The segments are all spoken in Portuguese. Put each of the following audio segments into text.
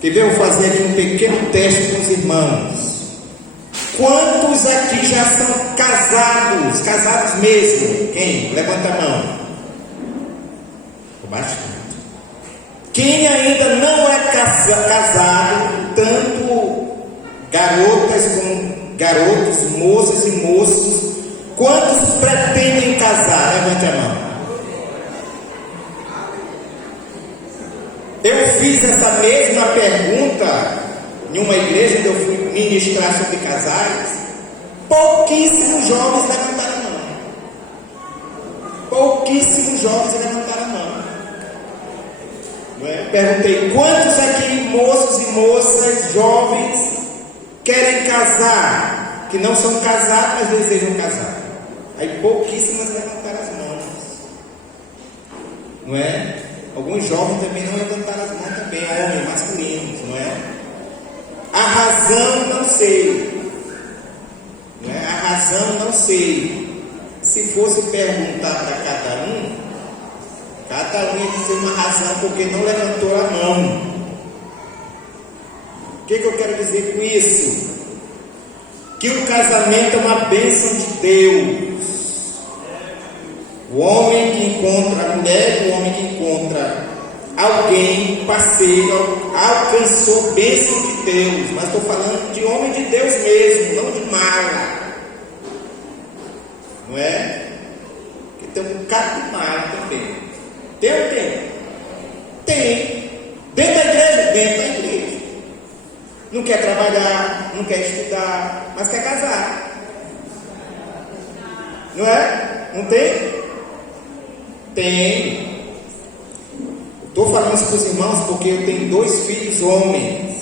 Quer ver? Eu vou fazer aqui um pequeno teste com os irmãos. Quantos aqui já são casados? Casados mesmo? Quem? Levanta a mão. Bastante. Quem ainda não é casado, tanto garotas como garotos, moços e moços, quantos pretendem casar? Levante a mão. Eu fiz essa mesma pergunta em uma igreja onde eu fui ministrar sobre casais. Pouquíssimos jovens levantaram a mão. Pouquíssimos jovens levantaram a mão. Perguntei: quantos aqui, moços e moças, jovens, querem casar, que não são casados, mas desejam casar? Aí pouquíssimas levantaram as mãos, não é? Alguns jovens também não levantaram as mãos também, homens masculinos, não é? A razão não sei, não é? A razão não sei. Se fosse perguntar para cada um ia dizer uma razão porque não levantou a mão. O que eu quero dizer com isso? Que o casamento é uma bênção de Deus. O homem que encontra a mulher, o homem que encontra alguém, parceiro, alcançou bênção de Deus. Mas estou falando de homem de Deus mesmo, não de mala. Não é? Porque tem um bocado de mala também. Tem ou tem? Tem. Dentro da igreja? Dentro da igreja. Não quer trabalhar, não quer estudar, mas quer casar. Não é? Não tem? Tem. Estou falando isso para os irmãos porque eu tenho 2 filhos homens.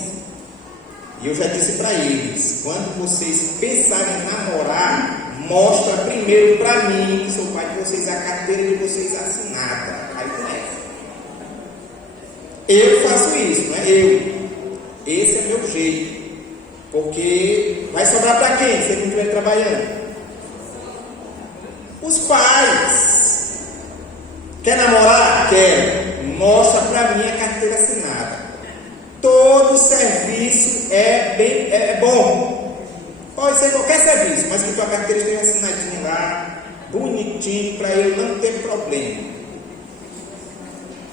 E eu já disse para eles: quando vocês pensarem em namorar, mostra primeiro para mim, que sou pai de vocês, a carteira de vocês assinada. Aí começa. Eu faço isso, não é eu. Esse é meu jeito. Porque vai sobrar para quem? Se ele não estiver trabalhando? Os pais. Quer namorar? Quer. Mostra para mim a carteira assinada. Todo serviço é bom. Pode ser qualquer serviço, mas que tua carteira esteja assinadinha lá, bonitinho, para eu não ter problema.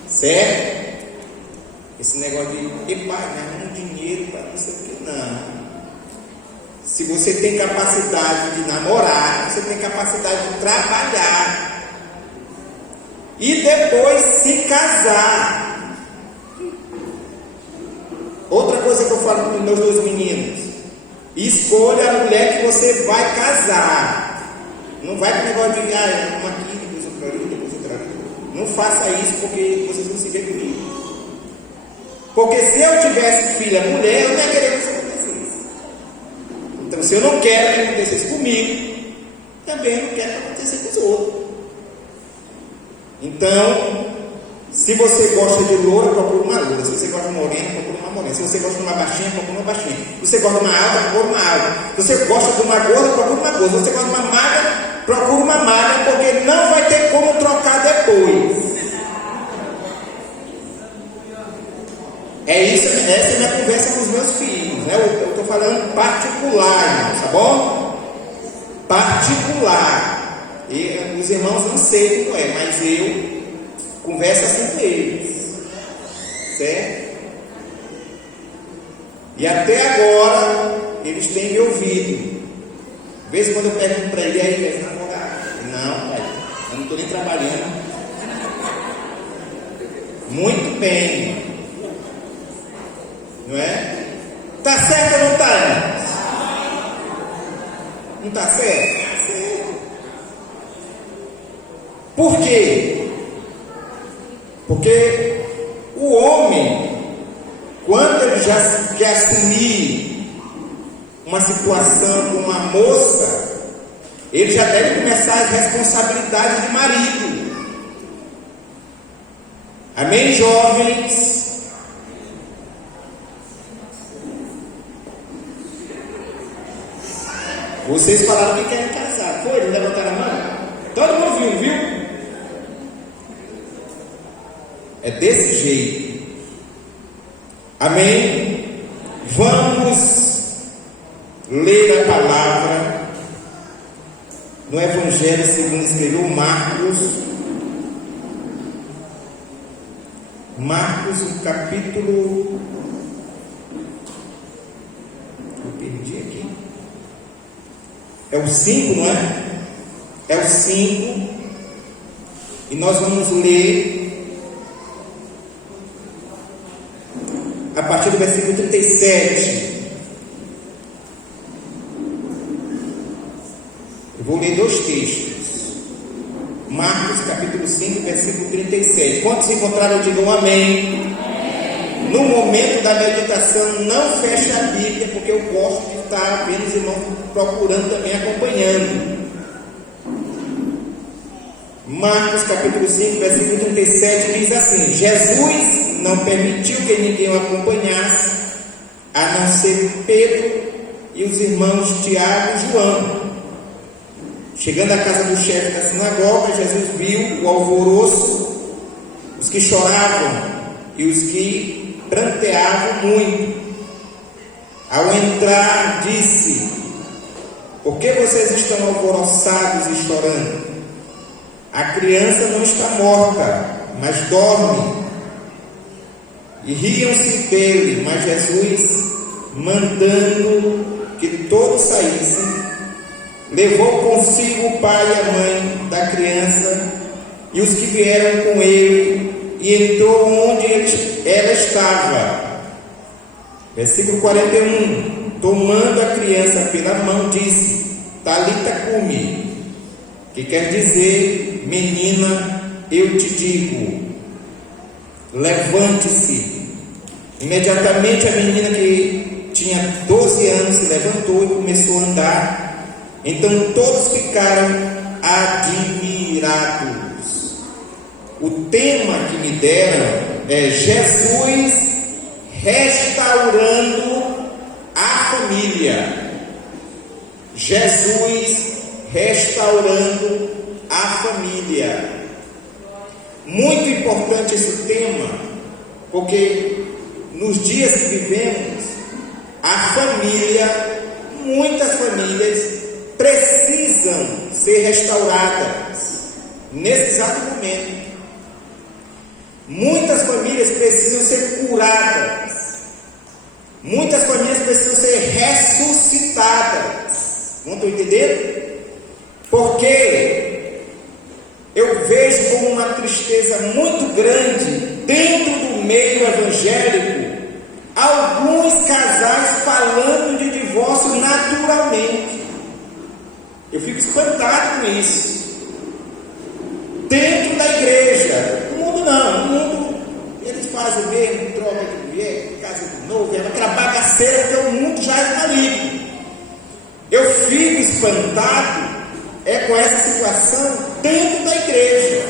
Certo? Esse negócio de pagar dinheiro para não sei o que, não. Se você tem capacidade de namorar, você tem capacidade de trabalhar e depois se casar. Outra coisa que eu falo para os meus 2 meninos: escolha a mulher que você vai casar. Não vai com o negócio de uma aqui, depois outra ali, depois outra ali. Não faça isso porque vocês vão se ver comigo. Porque se eu tivesse filha mulher, eu não ia querer que isso acontecesse. Então, se eu não quero que acontecesse comigo, também não quero que aconteça com os outros. Então, se você gosta de loura, procura uma loura. Se você gosta de morena, procura uma morena. Se você gosta de uma baixinha, procura uma baixinha. Se você gosta de uma alta, procura uma alta. Se você gosta de uma gorda, procura uma gorda. Se você gosta de uma magra, procura uma magra, porque não vai ter como trocar depois. Essa é a minha conversa com os meus filhos, né? Eu estou falando particular, tá bom? Particular. E os irmãos não sei como é, mas eu converso assim com eles, certo? E até agora eles têm me ouvido. Às vezes quando eu pergunto para ele, aí quer namorar? Não, pai, eu não estou nem trabalhando. Muito bem. Não é? Tá certo ou não tá, irmãos? Não tá certo? Tá certo. Por quê? Porque o homem, quando ele já quer assumir uma situação com uma moça, ele já deve começar as responsabilidades de marido. Amém, jovens? Vocês falaram que querem casar, foi? Não levantaram a mão? Todo mundo viu? É desse jeito. Amém? Vamos ler a palavra no Evangelho segundo escreveu Marcos, no capítulo, eu perdi aqui, é o 5, não é? É o 5, e nós vamos ler a partir do versículo 37. Eu vou ler dois textos. Marcos capítulo 5, versículo 37. Quantos encontraram, digam amém. Amém. No momento da meditação, não feche a Bíblia, porque eu gosto de estar vendo os irmãos procurando também, acompanhando. Marcos capítulo 5, versículo 37 diz assim: Jesus não permitiu que ninguém o acompanhasse, a não ser Pedro e os irmãos Tiago e João. Chegando à casa do chefe da sinagoga, Jesus viu o alvoroço, os que choravam e os que pranteavam muito. Ao entrar, disse: por que vocês estão alvoroçados e chorando? A criança não está morta, mas dorme. E riam-se dele, mas Jesus, mandando que todos saíssem, levou consigo o pai e a mãe da criança e os que vieram com ele, e entrou onde ela estava. Versículo 41. Tomando a criança pela mão, disse: Talita cumi, que quer dizer: menina, eu te digo, levante-se. Imediatamente a menina, que tinha 12 anos, se levantou e começou a andar. Então todos ficaram admirados. O tema que me deram é Jesus restaurando a família. Jesus restaurando a família. Muito importante esse tema, porque nos dias que vivemos, a família, muitas famílias precisam ser restauradas nesse exato momento. Muitas famílias precisam ser curadas. Muitas famílias precisam ser ressuscitadas. Não estou entendendo? Porque eu vejo como uma tristeza muito grande dentro do meio evangélico alguns casais falando de divórcio naturalmente. Eu fico espantado com isso. Dentro da igreja. No mundo não. No mundo eles fazem mesmo, troca de mulher, casa de novo, aquela bagaceira que o mundo já é maligno. Eu fico espantado com essa situação dentro da igreja.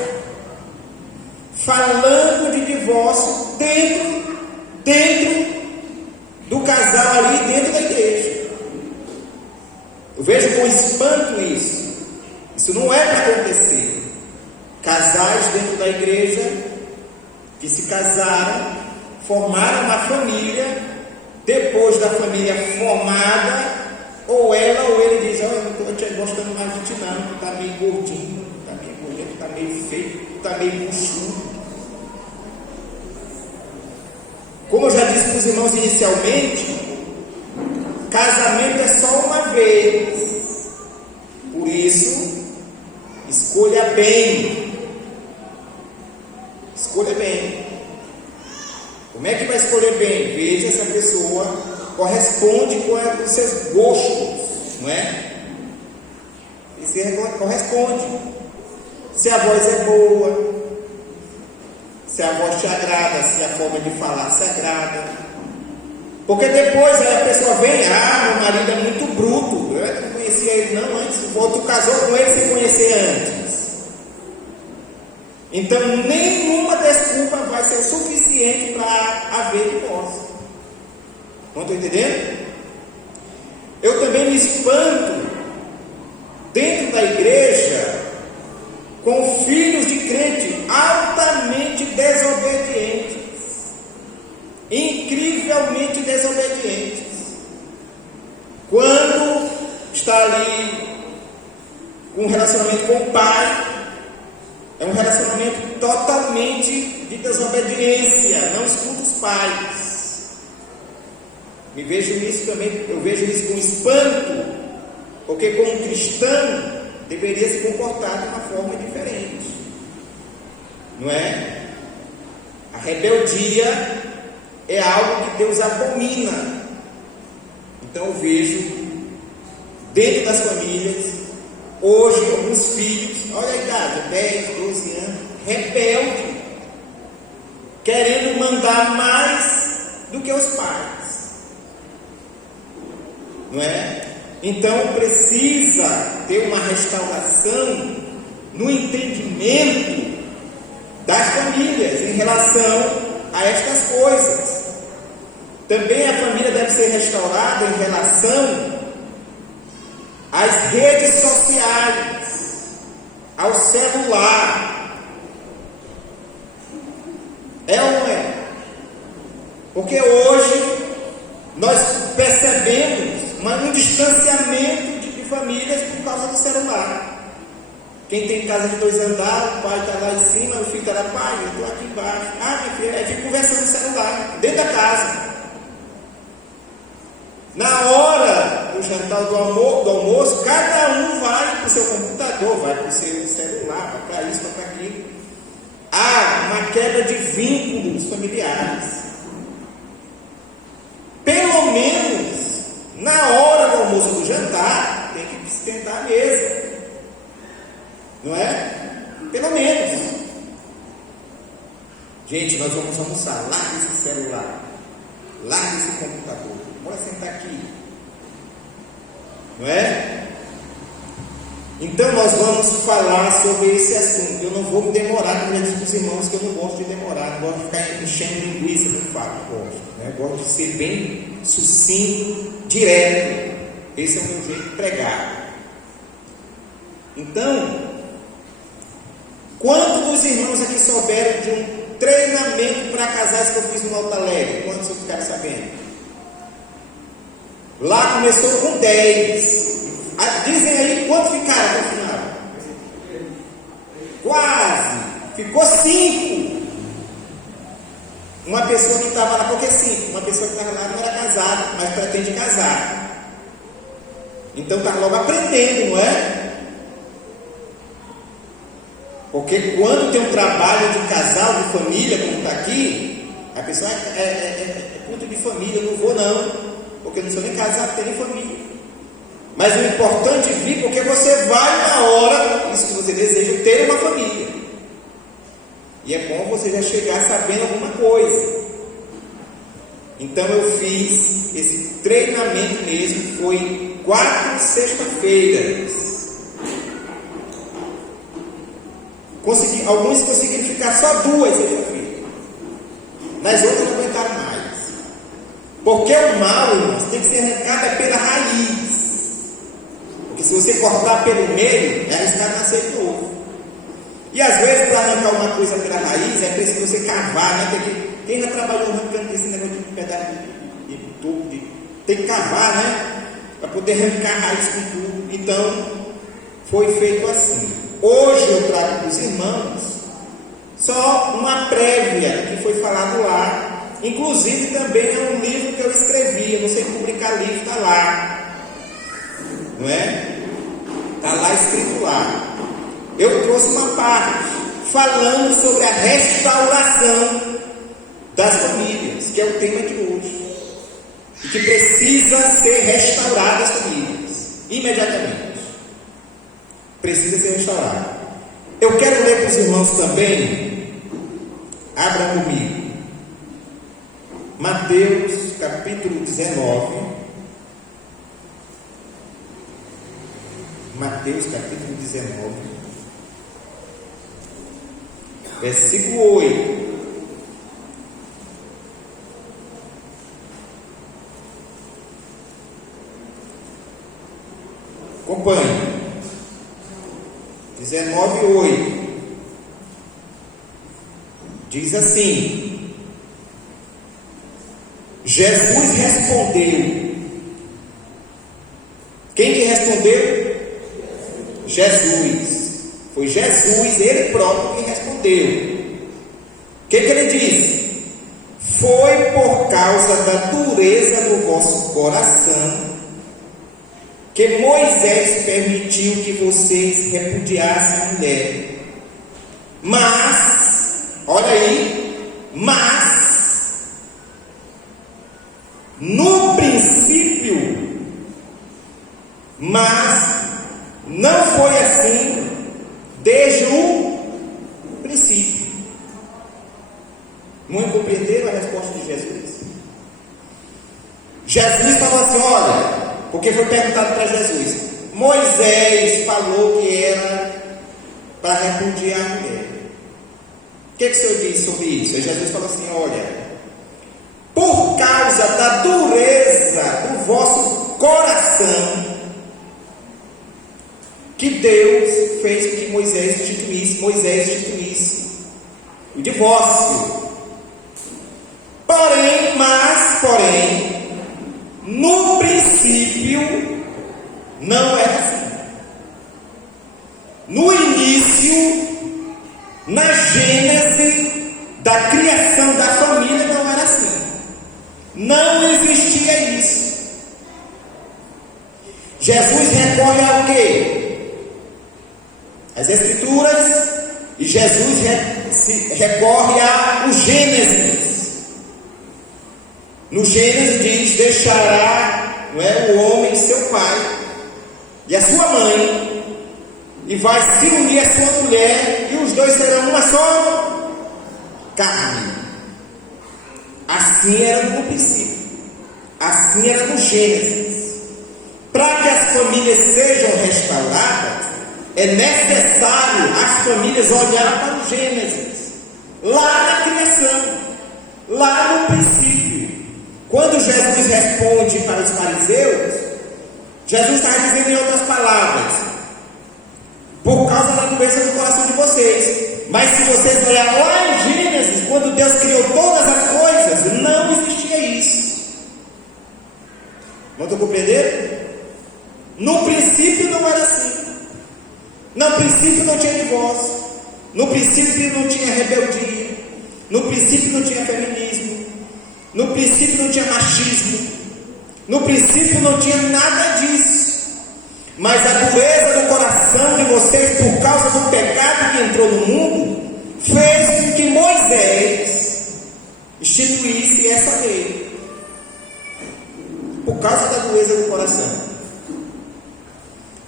Falando de divórcio dentro do casal ali, dentro da igreja. Eu vejo com espanto isso. Isso não é para acontecer. Casais dentro da igreja que se casaram, formaram uma família. Depois da família formada, ou ela ou ele diz: eu não estou gostando mais de ti não, tu está meio gordinho, tu está meio bonito, tu está meio feio, tu está meio buchudo. Como eu já disse para os irmãos inicialmente, casamento é só uma vez. Por isso, escolha bem. Escolha bem. Como é que vai escolher bem? Veja se a pessoa corresponde com os seus gostos, não é? E se corresponde. Se a voz é boa, se a voz te agrada, se a forma de falar se agrada. Porque depois a pessoa vem: meu marido é muito bruto, eu não conhecia ele não antes, o outro casou com ele sem conhecer antes. Então nenhuma desculpa vai ser suficiente para haver divórcio. Não estou entendendo? Eu também me espanto dentro da igreja com filhos de crente altamente desobedientes, incrivelmente terrivelmente desobedientes. Quando está ali com um relacionamento com o pai, é um relacionamento totalmente de desobediência, não escuta os pais. Eu vejo isso com espanto, porque como cristão deveria se comportar de uma forma diferente, não é? A rebeldia é algo que Deus abomina. Então eu vejo dentro das famílias hoje alguns filhos, olha a idade, 10, 12 anos, rebelde, querendo mandar mais do que os pais, não é? Então precisa ter uma restauração no entendimento das famílias em relação a estas coisas. Também a família deve ser restaurada em relação às redes sociais, ao celular. É ou não é? Porque hoje nós percebemos um distanciamento de famílias por causa do celular. Quem tem casa de 2 andares, o pai está lá em cima, o filho está lá, pai, eu estou aqui embaixo. Ah, minha filha, fica conversando no celular, dentro da casa. Na hora do jantar do almoço, cada um vai para o seu computador, vai para o seu celular, vai para isso, vai para aquilo. Há uma quebra de vínculos familiares. Pelo menos, na hora do almoço do jantar, tem que sentar a mesa. Não é? Pelo menos. Gente, nós vamos almoçar. Larga esse celular. Larga esse computador. Bora sentar aqui. Não é? Então nós vamos falar sobre esse assunto. Eu não vou me demorar, como eu disse para os irmãos, que eu não gosto de demorar. Não gosto de ficar enchendo linguiça, não falo. Gosto. Né? Gosto de ser bem sucinto, direto. Esse é o meu jeito de pregar. Então, quantos dos irmãos aqui souberam de um treinamento para casais que eu fiz no Alto Alegre? Quantos vocês ficaram sabendo? Lá começou com 10. Dizem aí quantos ficaram até o final? Quase. Ficou 5. Uma pessoa que estava lá, porque 5. Uma pessoa que estava lá não era casada, mas pretende casar. Então está logo aprendendo, não é? Porque quando tem um trabalho de casal, de família, como está aqui, a pessoa é culto de família, eu não vou não, porque eu não sou nem casado, tenho nem família. Mas o importante é vir, porque você vai na hora, isso que você deseja, ter uma família. E é bom você já chegar sabendo alguma coisa. Então eu fiz esse treinamento mesmo, foi 4 sexta-feiras. Alguns conseguiram ficar só 2 sexta-feiras. Nas outras não aguentaram mais. Porque o mal, irmãos, tem que ser arrancado pela raiz. Porque se você cortar pelo meio, é arriscado nascer de novo. E às vezes, para arrancar uma coisa pela raiz, é preciso você cavar, né? Quem já trabalhou arrancando esse negócio de pedaço de tubo, tem que cavar, né? Para poder arrancar a raiz com tudo. Então, foi feito assim. Hoje eu trago para os irmãos só uma prévia que foi falado lá. Inclusive também é um livro que eu escrevi. Eu não sei publicar livro, está lá. Não é? Está lá escrito lá. Eu trouxe uma parte falando sobre a restauração das famílias, que é o tema de hoje. E que precisa ser restaurada as famílias imediatamente. Precisa ser restaurado. Eu quero ler para os irmãos também. Abra comigo. Mateus capítulo 19. Mateus capítulo 19. Versículo 8. Acompanhe. 19:8 diz assim: Jesus respondeu. Quem que respondeu? Jesus. Foi Jesus, ele próprio, que respondeu. O que ele disse? Foi por causa da dureza do vosso coração que Moisés permitiu que vocês repudiassem a mulher. Mas, olha aí, no princípio, não foi assim desde o princípio. Não compreenderam a resposta de Jesus? Jesus falou assim, olha, porque foi perguntado para Jesus, Moisés falou que era para repudiar a mulher. O que o Senhor diz sobre isso? Aí Jesus falou assim, olha, por causa da dureza do vosso coração, que Deus fez que Moisés instituísse o divórcio. Porém, no princípio, não era assim. No início, na gênese da criação da família, não era assim. Não existia isso. Jesus recorre ao quê? As Escrituras. E Jesus recorre ao Gênesis. No Gênesis diz, deixará o homem seu pai e a sua mãe, e vai se unir a sua mulher, e os dois serão uma só carne. Assim era no princípio, assim era no Gênesis. Para que as famílias sejam restauradas, é necessário as famílias olharem para o Gênesis, lá na criação, lá no princípio. Quando Jesus responde para os fariseus, Jesus está dizendo em outras palavras, por causa da dureza do coração de vocês. Mas se vocês olharem lá em Gênesis, quando Deus criou todas as coisas, não existia isso. Não estou compreendendo? No princípio não era assim. No princípio não tinha divórcio. No princípio não tinha rebeldia. No princípio não tinha feminismo. No princípio não tinha machismo. No princípio não tinha nada disso. Mas a dureza do coração de vocês, por causa do pecado que entrou no mundo, fez com que Moisés instituísse essa lei. Por causa da dureza do coração.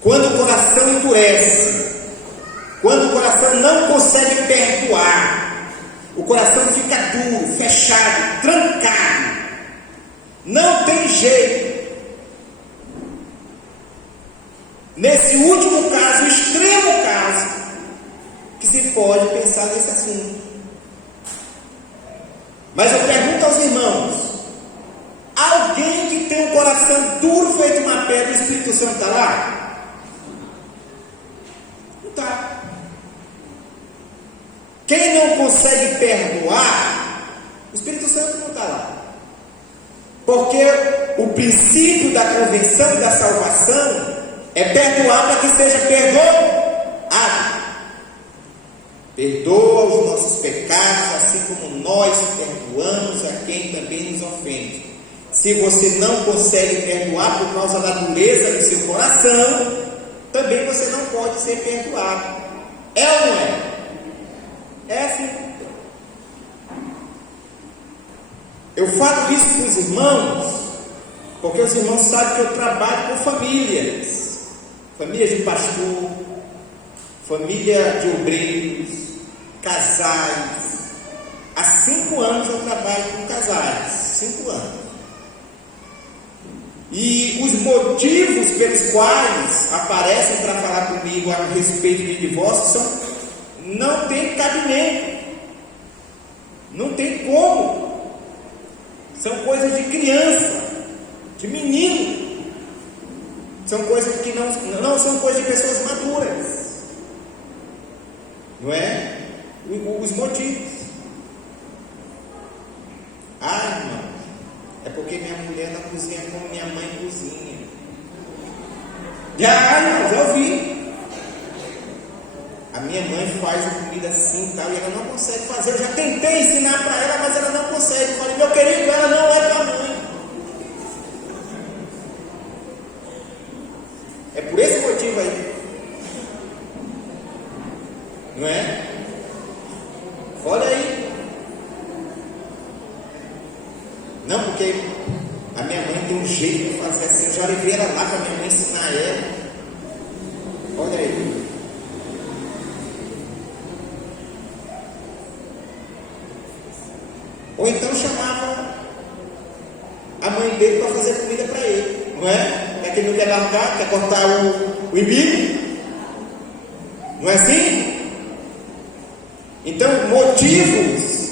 Quando o coração endurece, quando o coração não consegue perdoar, o coração fica duro, fechado, trancado, não tem jeito. Nesse último caso, extremo caso, que se pode pensar nesse assunto. Mas eu pergunto aos irmãos, alguém que tem um coração duro feito uma pedra, o Espírito Santo está lá? Não está. Quem não consegue perdoar, o Espírito Santo não está lá. Porque o princípio da conversão e da salvação é perdoar para que seja perdoado. Perdoa os nossos pecados, assim como nós perdoamos a quem também nos ofende. Se você não consegue perdoar por causa da dureza do seu coração, também você não pode ser perdoado. É ou não é? É assim. Eu falo isso para os irmãos, porque os irmãos sabem que eu trabalho com famílias. Família de pastor, família de obreiros, casais. Há 5 anos eu trabalho com casais, 5 anos. E os motivos pelos quais aparecem para falar comigo a respeito de divórcio não tem cabimento, não tem como. São coisas de criança, de menino. São coisas que não são coisas de pessoas maduras. Não é? Os motivos. Irmão, é por minha mulher não cozinha como minha mãe cozinha. Já ouvi. A minha mãe faz a comida assim e tal, e ela não consegue fazer. Eu já tentei ensinar para ela, mas ela não consegue. Eu falei, meu querido, ela não é tua mãe. É por esse motivo aí. Não é? Olha aí. Não, porque a minha mãe tem um jeito de fazer assim. Eu já levei ela lá para minha mãe ensinar ela. Olha aí. Ou então chamava a mãe dele para fazer comida para ele, não é? É que ele não quer largar, quer cortar o umbigo. Não é assim? Então, motivos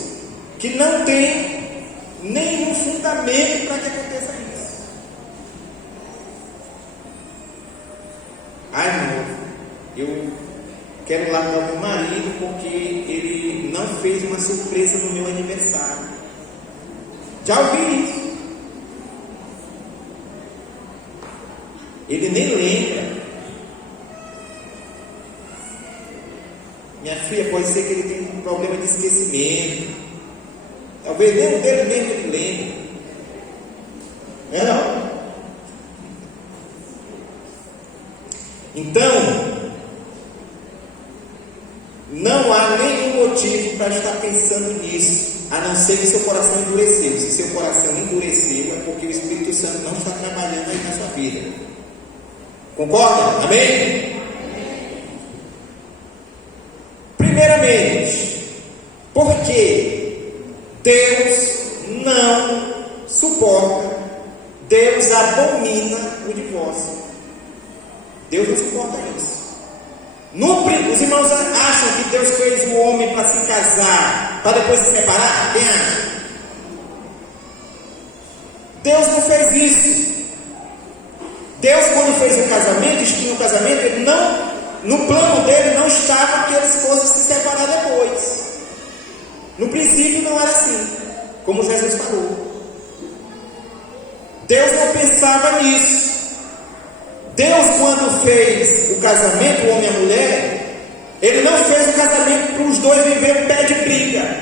que não tem nenhum fundamento para que aconteça isso. Ai, não, eu quero largar o meu marido porque ele não fez uma surpresa no meu aniversário. Já ouvi isso. Ele nem lembra. Minha filha, pode ser que ele tenha um problema de esquecimento. Talvez nem o dele mesmo ele lembre. Não é não? Então, não há nenhum motivo para estar pensando nisso, a não ser que seu coração endureceu. Se seu coração endureceu, é porque o Espírito Santo não está trabalhando aí na sua vida. Concorda? Amém? Primeiramente, porque Deus não suporta, Deus abomina o divórcio. Deus não suporta isso. Os irmãos acham que Deus fez o homem para se casar, para depois se separar? Quem acha? Deus não fez isso. Deus, quando fez o casamento, instituiu o casamento, ele não, no plano dele não estava que eles fossem se separar depois. No princípio não era assim, como Jesus falou. Deus não pensava nisso. Deus, quando fez o casamento, o homem e a mulher, ele não fez o casamento para os dois viverem pé de briga,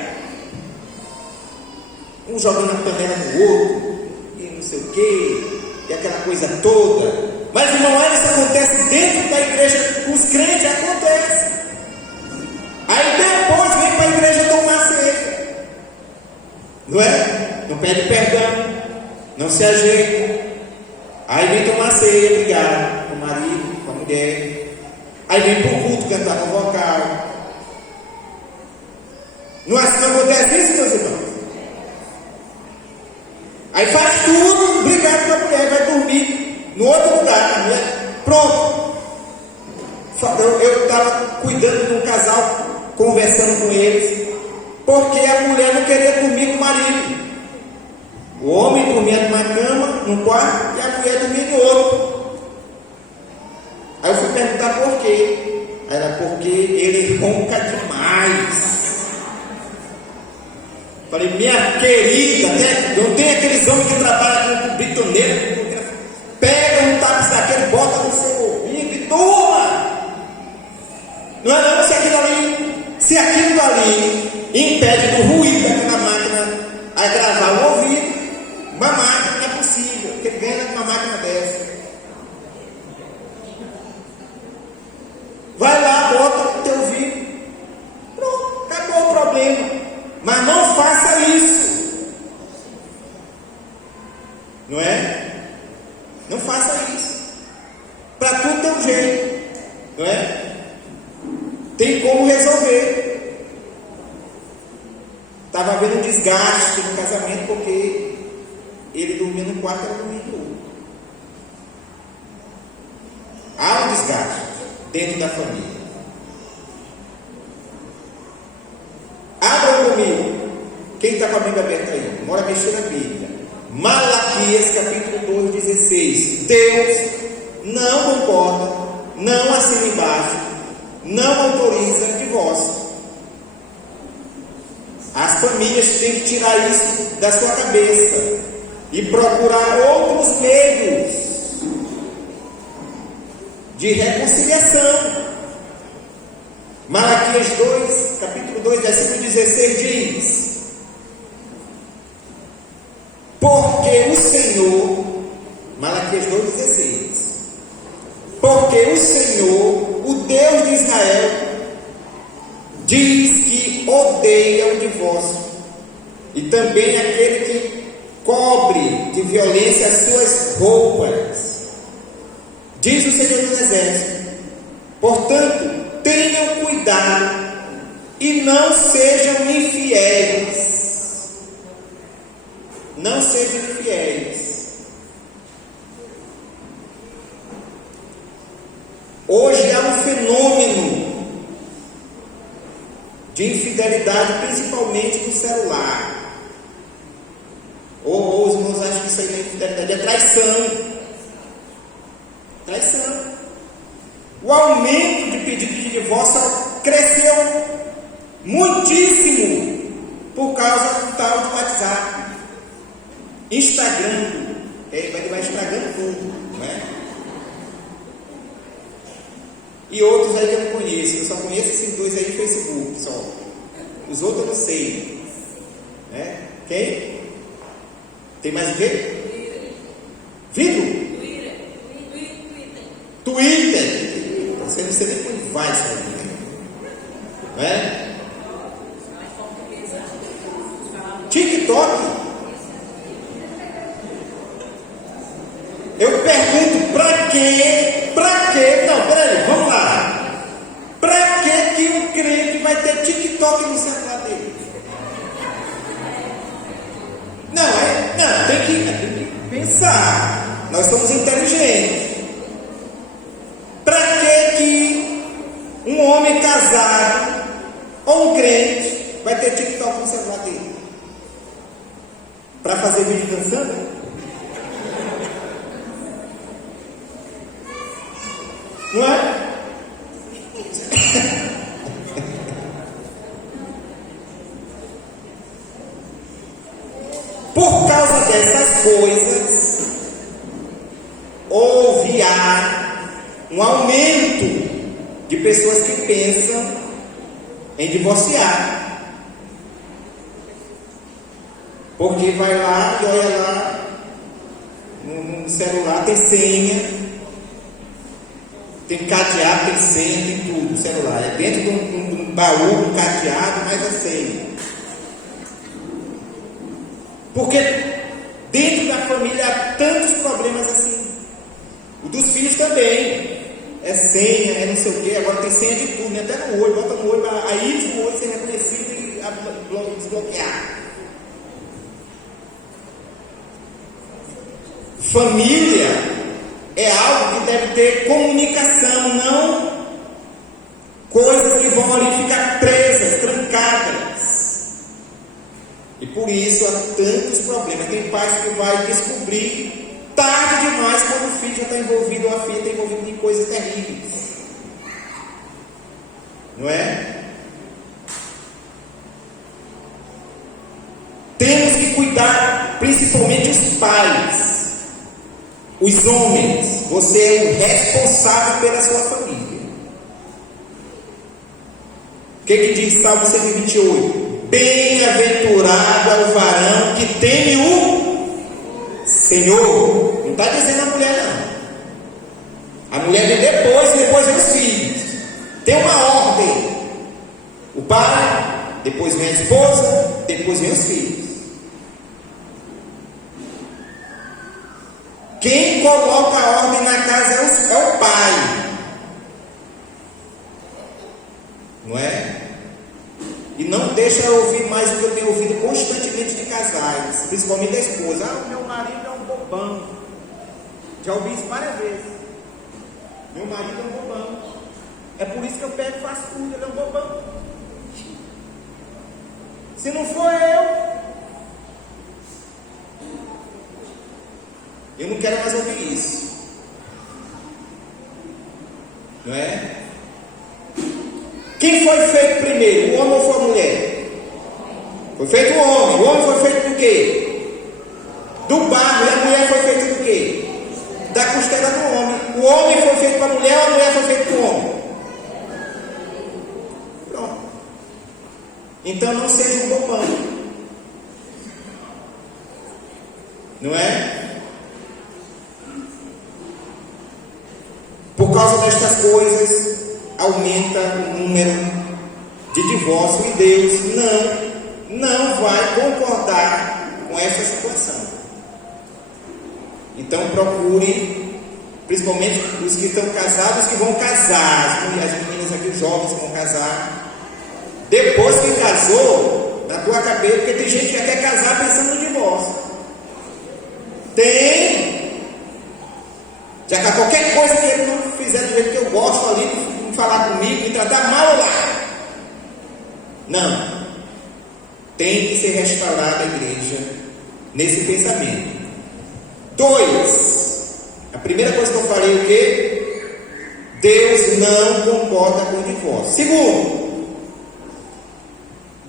um jogando a panela no outro, e não sei o que, e aquela coisa toda. Mas, irmão, isso acontece dentro da igreja, os crentes acontece. Aí depois vem para a igreja tomar ceia, não é? Não pede perdão, não se ajeita. Aí vem tomar ceia, brigar com o marido, com a mulher. Aí vem para o culto cantar no vocal. Não acontece isso, meus irmãos? Aí faz tudo, brigado com a mulher, vai dormir no outro lugar, a mulher, pronto. Eu estava cuidando de um casal, conversando com eles, porque a mulher não queria dormir com o marido. O homem dormia numa cama, num quarto, e a mulher dormia no outro. Aí eu fui perguntar por quê. Era porque ele ronca demais. Falei, minha querida, não tem aqueles homens que trabalham com bitoneiro, pega um tapizaqueiro, bota no seu ouvido e toma. Não é não, se aquilo ali impede do ruído daquela máquina a gravar o ouvido, uma máquina não é possível, porque ele ganha uma máquina dessa. Vai lá, bota o teu ouvido, pronto, acabou o problema. Mas não faça isso, não é? Não faça isso. Para tudo tem um jeito, não é? Tem como resolver. Estava havendo um desgaste no casamento porque ele dormia no quarto e ela dormia no outro. Há um desgaste dentro da família. Abra comigo. Quem está com a Bíblia aberta aí? Bora mexer na Bíblia. Malaquias capítulo 2, 16. Deus não concorda, não assina embaixo, não autoriza divórcio. As famílias têm que tirar isso da sua cabeça. e procurar outros meios de reconciliação. Malaquias 2, capítulo 2, versículo 16 diz: porque o Senhor, Malaquias 2,16, porque o Senhor, o Deus de Israel, diz que odeia o divórcio, e também aquele que cobre de violência as suas roupas. Diz o Senhor dos Exércitos: portanto, tenham cuidado e não sejam infiéis. Não sejam infiéis. Hoje há um fenômeno de infidelidade, principalmente no celular. Ou os irmãos acham que isso aí não é infidelidade, é traição. Traição. O aumento de pedidos de divórcio cresceu muitíssimo por causa do tal do WhatsApp, Instagram, vai estragando tudo, não é? E outros aí que eu não conheço, eu só conheço esses dois aí no Facebook, só. Os outros eu não sei, né? Quem? Tem mais o quê? Vivo? Twitter. Você não sei nem como vai isso aí, não é? TikTok. Eu pergunto, pra quê? Não, peraí, vamos lá. Pra que um crente vai ter TikTok no celular dele? Não, tem que pensar. Nós somos inteligentes. Pra que um homem casado ou um crente vai ter TikTok no celular dele? Para fazer vídeo dançando? Não é? Por causa dessas coisas, há um aumento de pessoas que pensam em divorciar. Porque vai lá e olha lá no celular, tem senha, tem cadeado, tem senha, tem tudo no celular. É dentro de um baú, um cadeado, mais a senha. Porque dentro da família há tantos problemas assim. O dos filhos também. É senha, é não sei o que, agora tem senha de tudo, né? Até no olho, bota no olho, aí o olho ser reconhecido e desbloquear. Família é algo que deve ter comunicação, não coisas que vão ali ficar presas, trancadas. E por isso há tantos problemas. Tem pais que vai descobrir tarde demais quando o filho já está envolvido ou a filha está envolvida em coisas terríveis. Não é? Temos que cuidar, principalmente os pais. Os homens, você é o responsável pela sua família. O que diz Salmo 128? Bem-aventurado é o varão que teme o Senhor. Não está dizendo a mulher, não. A mulher vem depois vem os filhos. Tem uma ordem. O pai, depois vem a esposa, depois vem os filhos. Quem coloca a ordem na casa é o pai. Não é? E não deixa eu ouvir mais o que eu tenho ouvido constantemente de casais, principalmente da esposa. O meu marido é um bobão. Já ouvi isso várias vezes. Meu marido é um bobão. É por isso que eu pego e faço tudo. Ele é um bobão. Se não for eu não quero mais ouvir isso. Não é? Quem foi feito primeiro? O homem ou foi a mulher? Foi feito o homem. O homem foi feito do quê? do barro, e a mulher foi feita do quê? Da costela do homem. O homem foi feito para a mulher, ou a mulher foi feita para o homem? Pronto. Então não seja um bobão. Não é? Por causa destas coisas, aumenta o número de divórcio, e Deus não vai concordar com essa situação. Então procure, principalmente os que estão casados, que vão casar, as meninas aqui, os jovens que vão casar, depois que casou, na tua cabeça, porque tem gente que já quer casar pensando no divórcio. Tem. Já que qualquer coisa que ele não fizer do jeito que eu gosto ali, me falar comigo, me tratar mal ou lá. Não. Tem que ser restaurada a igreja nesse pensamento. 2. A primeira coisa que eu falei, o quê? Deus não concorda com o divórcio. Segundo,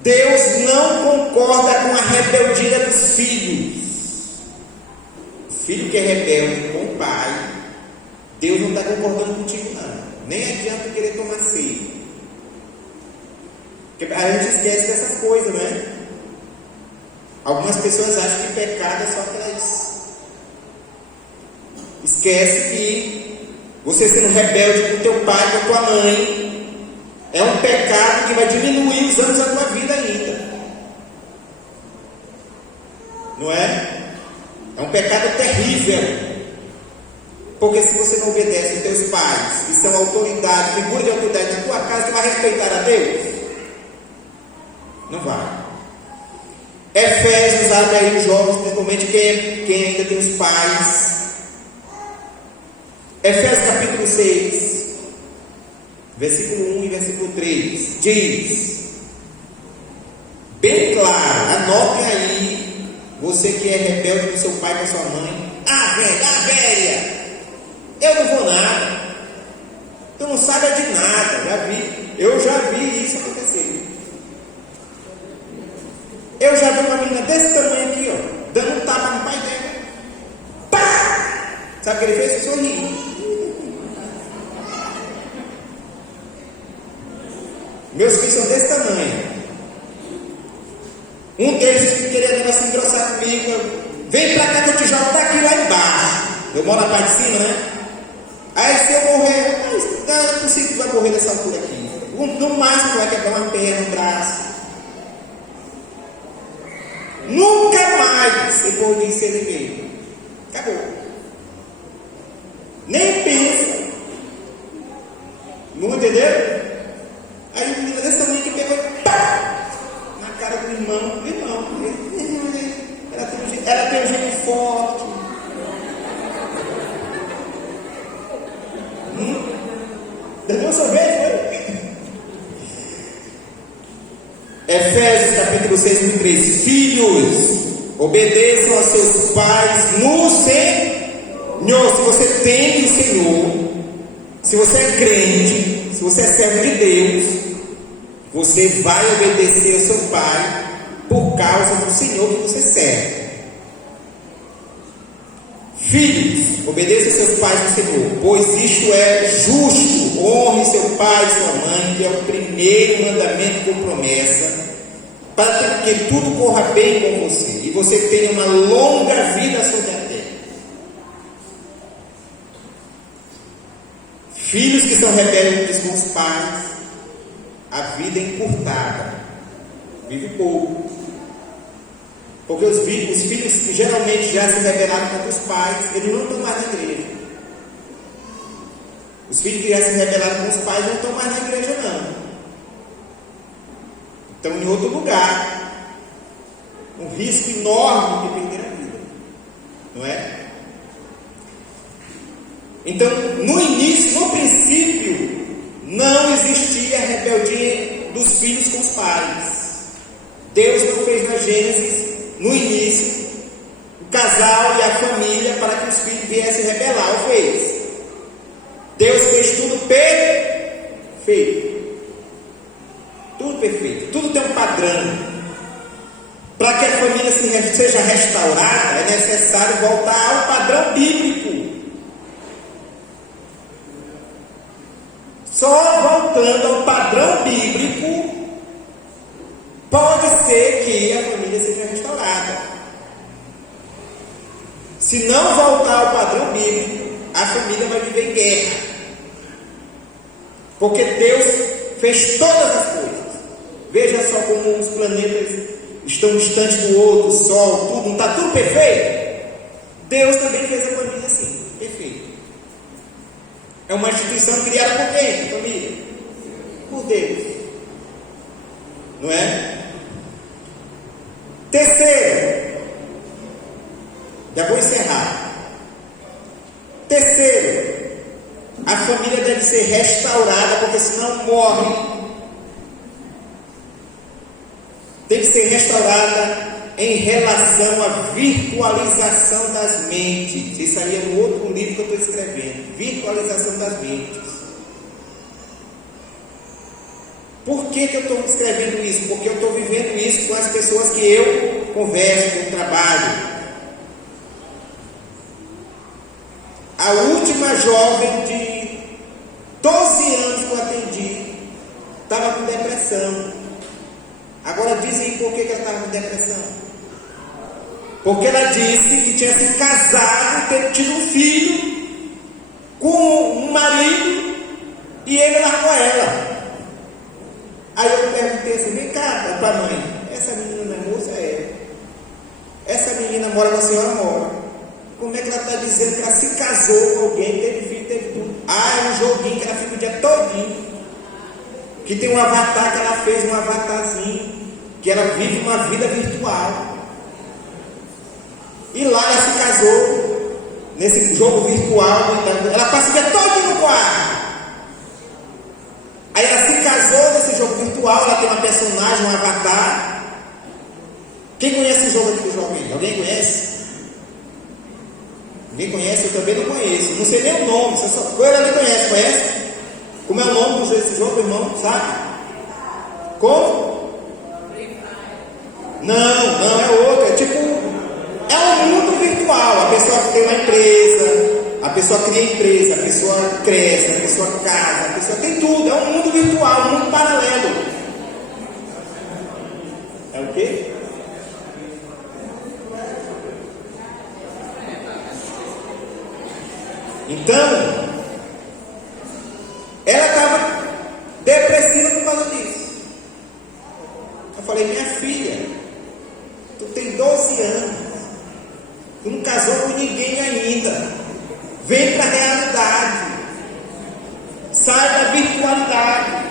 Deus não concorda com a rebeldia dos filhos. O filho que é rebelde com o pai, Deus não está concordando contigo, não. Nem adianta querer tomar ceia. Porque a gente esquece dessas coisas, né? Algumas pessoas acham que pecado é só aquelas. Esquece que você sendo rebelde com teu pai, com a tua mãe, é um pecado que vai diminuir os anos da tua vida ainda. Não é? É um pecado terrível. Porque se você não obedece os teus pais, que são autoridade, figura de autoridade na tua casa, você vai respeitar a Deus? Não vai. Efésios, abre aí os jovens, principalmente quem ainda tem os pais. Efésios capítulo 6, versículo 1 e versículo 3, diz, bem claro, anotem aí, você que é rebelde com seu pai, com sua mãe, velha, eu não vou nada, tu não sabe de nada, eu já vi isso acontecer. Eu já vi uma menina desse tamanho aqui, ó, dando um tapa no pai dela, pá! Sabe o que ele fez? Sorriu. Meus filhos são desse tamanho. Um deles queria se engrossar comigo. Vem pra cá que eu te jogo daqui lá embaixo. Eu moro na parte de cima, né? Aí se eu morrer, não é possível que vai morrer nessa altura aqui. No máximo vai quebrar uma perna, um braço. Nunca mais depois disso ele veio. Acabou. Nem pensa. Não entendeu? Aí o menino desse tamanho que pegou, pá, na cara do irmão. Ela tem um jeito forte. Deu sorvete, foi? Efésios capítulo 6, 23. Filhos, obedeçam aos seus pais no Senhor. Se você teme o Senhor, se você é crente, se você é servo de Deus, você vai obedecer ao seu pai por causa do Senhor que você serve. Filhos, obedeçam aos seus pais no Senhor, pois isto é justo. Honre seu pai e sua mãe, que é o primeiro mandamento com promessa, para que tudo corra bem com você e você tenha uma longa vida sobre a terra. Filhos que são rebeldes com os pais, a vida é encurtada, vive pouco. Porque os filhos que geralmente já se rebelaram contra os pais, eles não estão mais na igreja. Os filhos que já se rebelaram com os pais não estão mais na igreja, não. Estão em outro lugar. Um risco enorme de perder a vida. Não é? Então, no início, no princípio, não existia a rebeldia dos filhos com os pais. Deus não fez na Gênesis, no início, o casal e a família para que os filhos viessem rebelar. Ou fez? Deus fez tudo perfeito. Tudo perfeito. Tudo tem um padrão. Para que a família seja seja restaurada, é necessário voltar ao padrão bíblico. Só voltando ao padrão bíblico pode ser que a família seja restaurada. Se não voltar ao padrão bíblico, a família vai viver em guerra. Porque Deus fez todas as coisas. Veja só como os planetas estão distantes do outro, o sol, tudo, não está tudo perfeito? Deus também fez a família assim, perfeito. É uma instituição criada por quem? Família? Por Deus. Não é? Terceiro, já vou encerrar. Terceiro, a família deve ser restaurada, porque senão morre. Tem que ser restaurada em relação à virtualização das mentes. Isso aí é um outro livro que eu estou escrevendo. Virtualização das mentes. Por que eu estou escrevendo isso? Porque eu estou vivendo isso com as pessoas que eu converso, que eu trabalho. A última jovem de 12 anos que eu atendi estava com depressão. Agora dizem por que ela estava com depressão. Porque ela disse que tinha se casado, ter tido um filho com um marido e ele largou ela. Aí eu perguntei assim, vem cá para a mãe, essa menina não é moça? É. Essa menina mora com a senhora? Mora. Como é que ela está dizendo que ela se casou com alguém, teve filho, teve tudo? Ah, é um joguinho que ela fica o dia todinho. Que tem um avatar que ela fez, um avatarzinho, que ela vive uma vida virtual. E lá ela se casou, nesse jogo virtual, ela passa o dia todinho no quarto. Aí ela se casou nesse jogo virtual, ela tem uma personagem, um avatar. Quem conhece o jogo aqui do jovem? Alguém conhece? Ninguém conhece? Eu também não conheço. Não sei nem o nome. Ela não conhece, conhece? Como é o nome desse jogo, irmão? Sabe? Como? Não, é outro. É tipo, é um mundo virtual. A pessoa tem uma empresa, a pessoa cria empresa, a pessoa cresce, a pessoa casa, a pessoa tem tudo. É um mundo virtual, um mundo paralelo. É o quê? Então, ela estava depressiva por causa disso. Eu falei, minha filha, tu tem 12 anos, tu não casou com ninguém ainda, vem para a realidade, sai da virtualidade,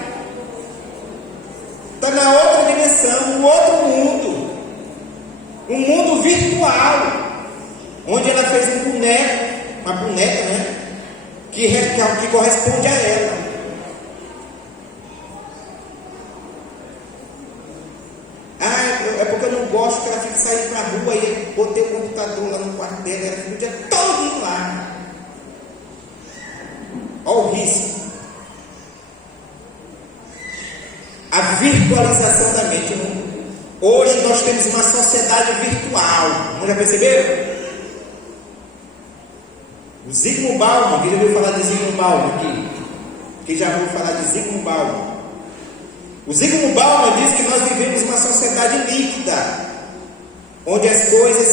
está na outra dimensão, um outro mundo, um mundo virtual, onde ela fez um boneco, uma boneca, né? Que corresponde a ela. É porque eu não gosto que ela fique saindo para a rua. E eu botei o computador lá no quarto dela, ela fica o dia todo lá. Olha o risco. A virtualização da mente. Hoje nós temos uma sociedade virtual. Não já perceberam? O Zygmunt Bauman, quem já ouviu falar de Zygmunt Bauman aqui? Quem já ouviu falar de Zygmunt Bauman? O Zygmunt Bauman diz que nós vivemos uma sociedade líquida, onde as coisas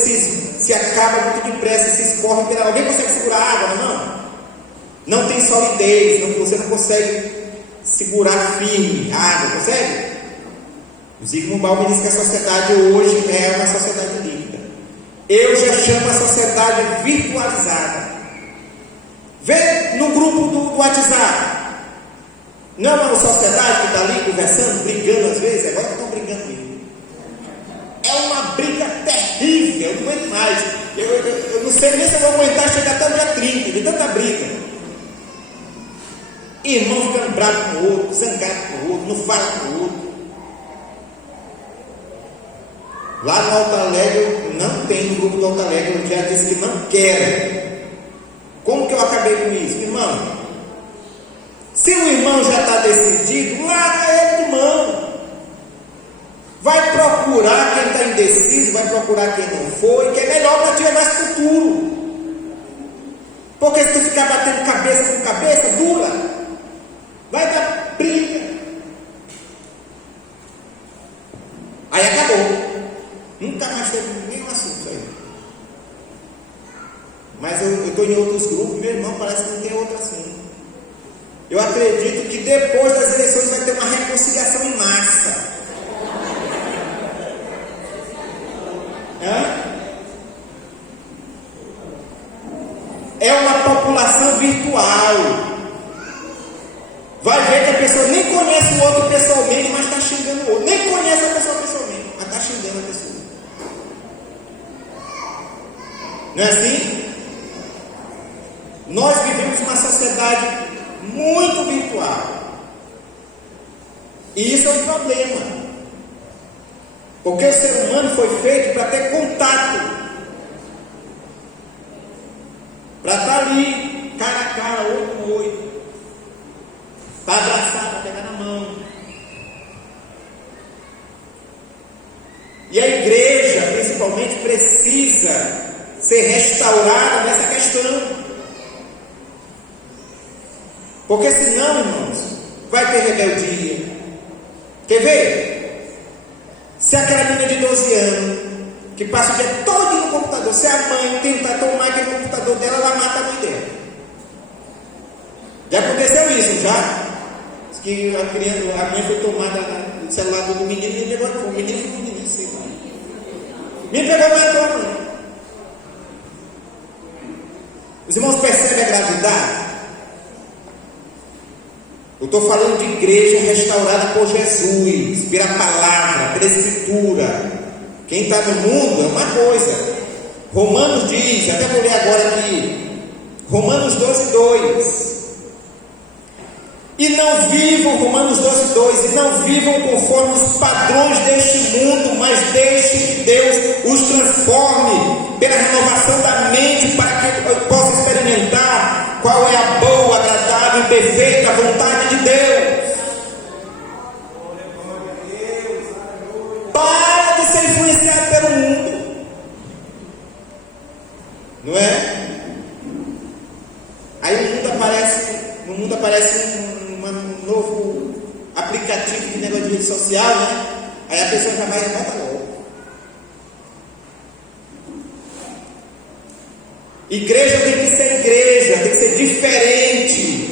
se acabam muito depressa, se escorrem pela... Alguém consegue segurar a água na mão? Não tem solidez, você não consegue segurar firme a água, consegue? O Zygmunt Bauman diz que a sociedade hoje é uma sociedade líquida. Eu já chamo a sociedade virtualizada. Vê no grupo do WhatsApp. Não é uma sociedade que está ali conversando, brigando às vezes. Agora que estão brigando mesmo. É uma briga terrível. Eu não aguento mais. Eu não sei nem se eu vou aguentar chegar até o dia 30 de tanta briga. Irmão ficando bravo com o outro, zangado com o outro, não fala com o outro. Lá no Alto Alegre, não tem no grupo do Alto Alegre, já disse que não quer. Como que eu acabei com isso? Irmão, se o irmão já está decidido, larga ele de mão. vai procurar quem está indeciso, vai procurar quem não foi, que é melhor para ti, é mais futuro. Porque se tu ficar batendo cabeça com cabeça, dura, vai dar briga. Aí acabou. Nunca mais teve nenhum assunto aí. Mas eu estou em outros grupos, meu irmão, parece que não tem outro assunto. Eu acredito que depois das eleições vai ter uma reconciliação em massa. É uma população virtual. Vai ver que a pessoa nem conhece o outro pessoalmente, mas está xingando o outro. Nem conhece a pessoa pessoalmente, mas está xingando a pessoa. Não é assim? Nós vivemos uma sociedade muito virtual. E isso é um problema. Porque o ser humano foi feito para ter contato. Para estar ali, cara a cara, olho com olho. Para abraçar, para pegar na mão. E a igreja, principalmente, precisa ser restaurada nessa questão. Porque senão, irmãos, vai ter rebeldia. Quer ver? Se aquela menina de 12 anos, que passa o dia todo no computador, se a mãe tentar tomar aquele computador dela, ela mata a mãe dela. Já aconteceu isso, já? Diz que a mãe foi tomada no celular do menino e levou o menino, sei lá. Me pegou e matou a mãe. Os irmãos percebem a gravidade? Eu estou falando de igreja restaurada por Jesus, pela palavra, pela escritura. Quem está no mundo é uma coisa. Romanos diz, até vou ler agora aqui, Romanos 12:2. E não vivam, Romanos 12:2, e não vivam conforme os padrões deste mundo, mas deixe que Deus os transforme pela renovação da mente, para que eu possa experimentar qual é a boa, agradável e perfeita vontade de Deus. Para de ser influenciado pelo mundo, não é? Aí no mundo aparece um novo aplicativo de negócio de rede social, né? Aí a pessoa já vai e volta logo. Igreja tem que ser igreja, tem que ser diferente.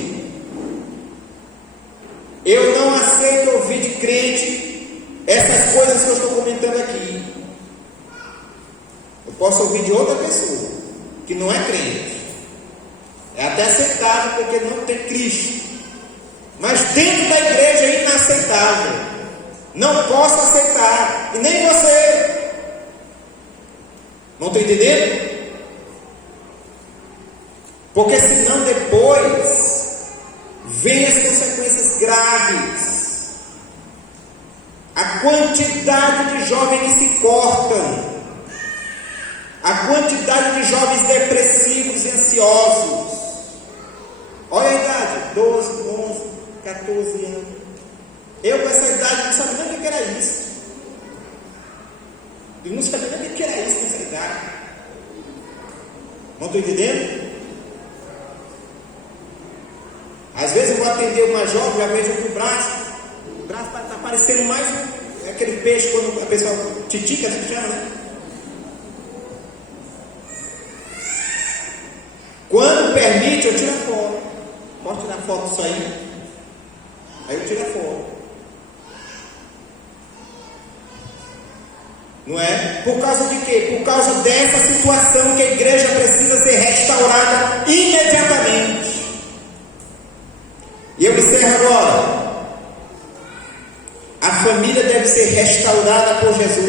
Eu não aceito ouvir de crente essas coisas que eu estou comentando aqui. Eu posso ouvir de outra pessoa que não é crente. É até aceitável porque não tem Cristo. Mas dentro da igreja é inaceitável. Não posso aceitar. E nem você. Não estou entendendo? Porque senão depois vem as consequências graves. A quantidade de jovens que se cortam. A quantidade de jovens depressivos e ansiosos. Olha a idade, 12, 11, 14 anos. Eu com essa idade não sabia nem o que era isso. Eu não sabia nem o que era isso nessa idade. Não estou entendendo? Às vezes eu vou atender uma jovem, já vejo que o braço está parecendo mais aquele peixe quando a pessoa titica, né, que chama, né? Quando permite, eu tiro a foto. Posso tirar foto disso aí? Aí eu tiro a foto. Não é? Por causa de quê? Por causa dessa situação que a igreja precisa ser restaurada imediatamente. E eu encerro agora. A família deve ser restaurada por Jesus.